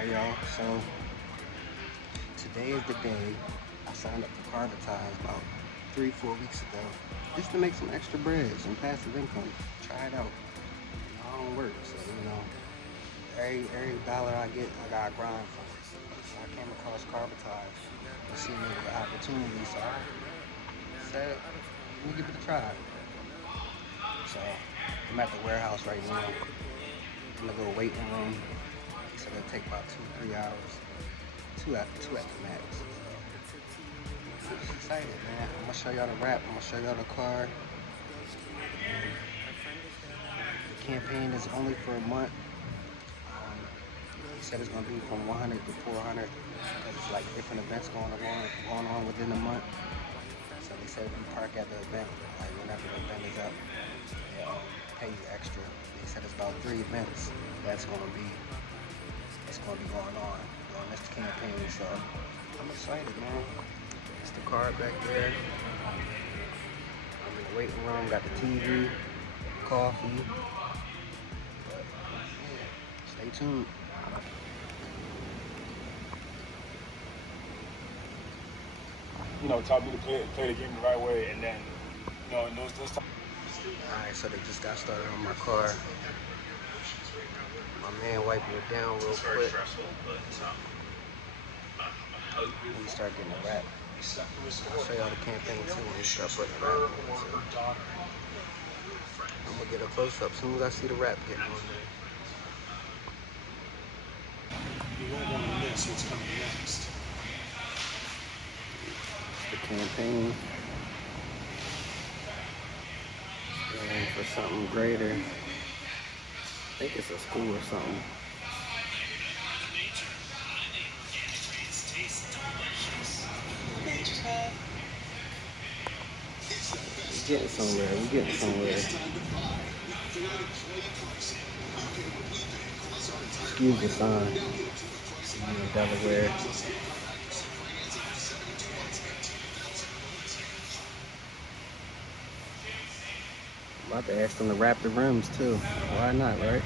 Alright, y'all, so today is the day. I signed up for Carvertize about 3-4 weeks ago just to make some extra bread, some passive income. Try it out. I don't work, so every dollar I get, I gotta grind for it. So I came across Carvertize and seen it was an opportunity, so I said, let me give it a try. So I'm at the warehouse right now in the little waiting room. So it'll take about 2-3 hours. Two at the max. I'm just excited, man. I'm gonna show y'all the wrap. I'm gonna show y'all the car. The campaign is only for a month. He said it's gonna be from 100 to 400 because it's like different events going on within the month. So they said if you park at the event, like whenever the event is up, they'll pay you extra. They said it's about 3 events that's gonna be going on during this campaign. So I'm excited, man. It's the car back there. I'm in the waiting room, got the TV, coffee. But yeah, stay tuned. Taught me to play the game the right way, and then, in those times. Alright, so they just got started on my car. My man wiping it down real quick. When we start getting the wrap. I'll show y'all the campaign too when we start putting the wrap on. I'm gonna get a close up as soon as I see the wrap getting on there. You won't want to miss what's coming next. The campaign. And for something greater. I think it's a school or something. We're getting somewhere. Excuse the sign. In Delaware. I'm about to ask them to wrap the rims too. Why not, right?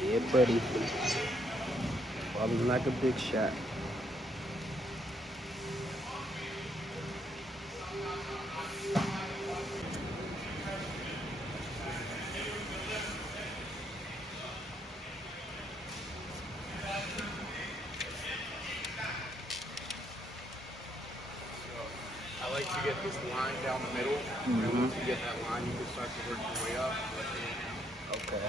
Yeah, buddy. Probably like a big shot. I like to get this line down the middle, and then once you get that line, you can start to work your way up. Okay.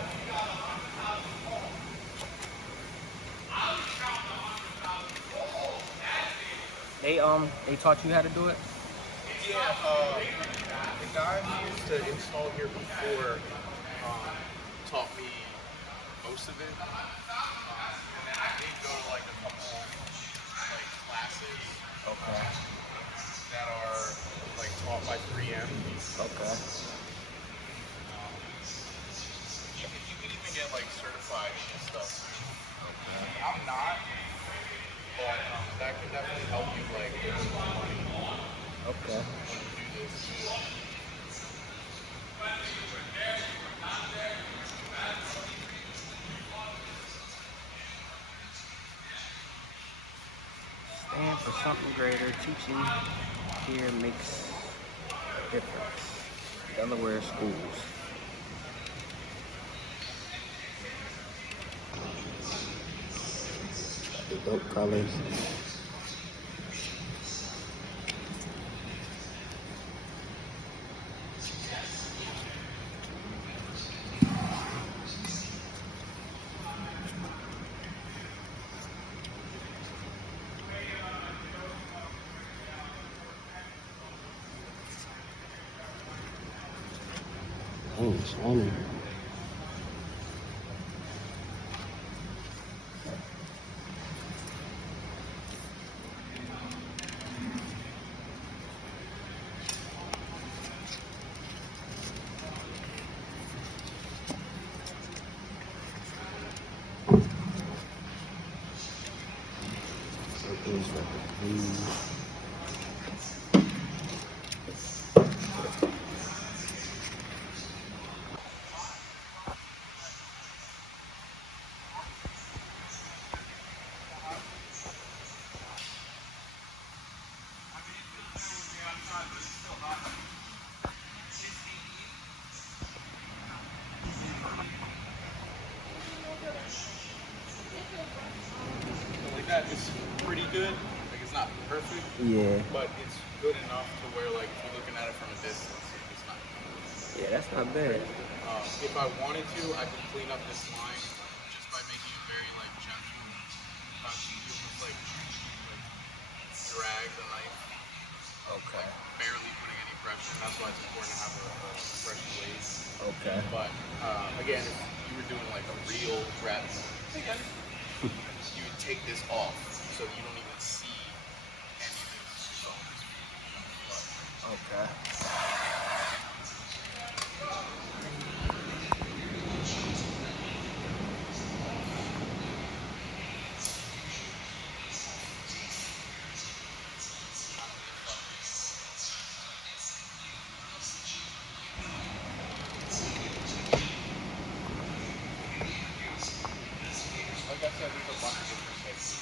They taught you how to do it? Yeah, the guy who used to install here before taught me most of it. And then I did go to like a couple classes that are like taught by 3M. Okay. You could even get like certified and stuff. I'm not, but that could definitely help you like get some money. Okay. Do this. Stand for something greater. Teaching here makes a difference. Delaware schools. The dope colors. Oh, shiny. Just let it breathe. Like that is pretty good. Like it's not perfect, Yeah. but it's good enough to where like if you're looking at it from a distance, it's not. Yeah, that's not bad. If I wanted to, I could clean up this line just by making it very like gentle. You almost like drag the knife, Okay. barely putting any pressure. And that's why it's important to have a fresh blade. Okay. But again, if you were doing like a real grab, you would take this off so you don't even see any of this bone. Okay. Like I said, there's a bunch of different techniques.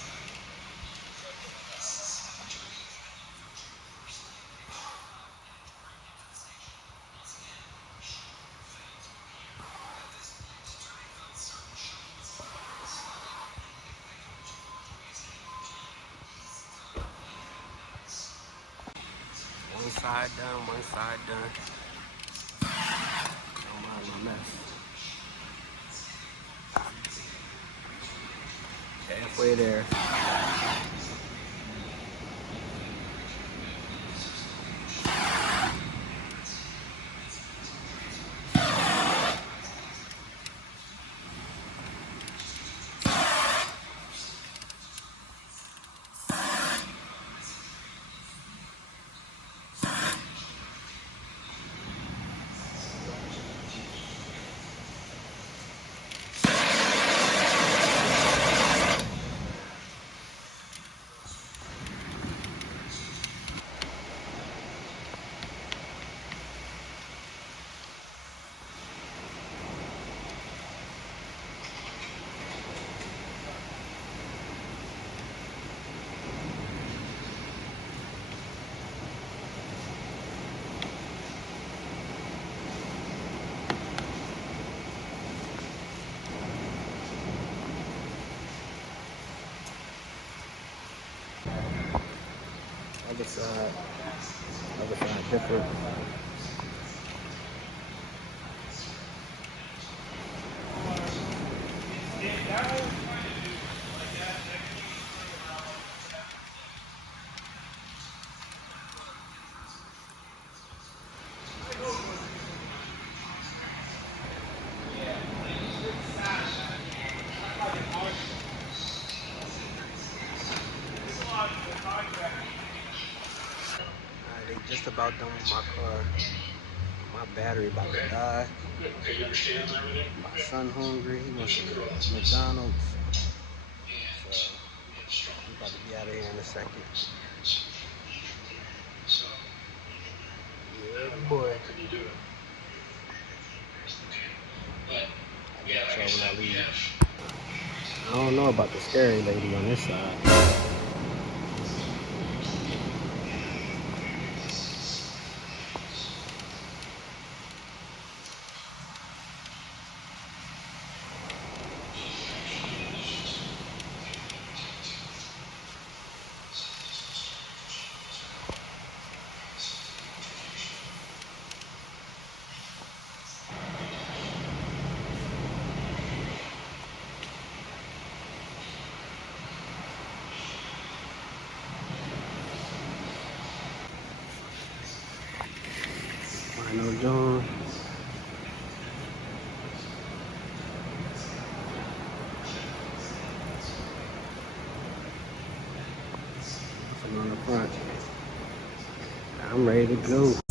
One side done, one side done. Don't mind my mess. Halfway there. Other side different. They just about done with my car. My battery about to die. My son hungry. He wants to go to McDonald's. So I'm about to be out of here in a second. Yeah, boy. I got y'all when I leave. I don't know about the scary lady on this side. Final John. Nothing on the front. I'm ready to go.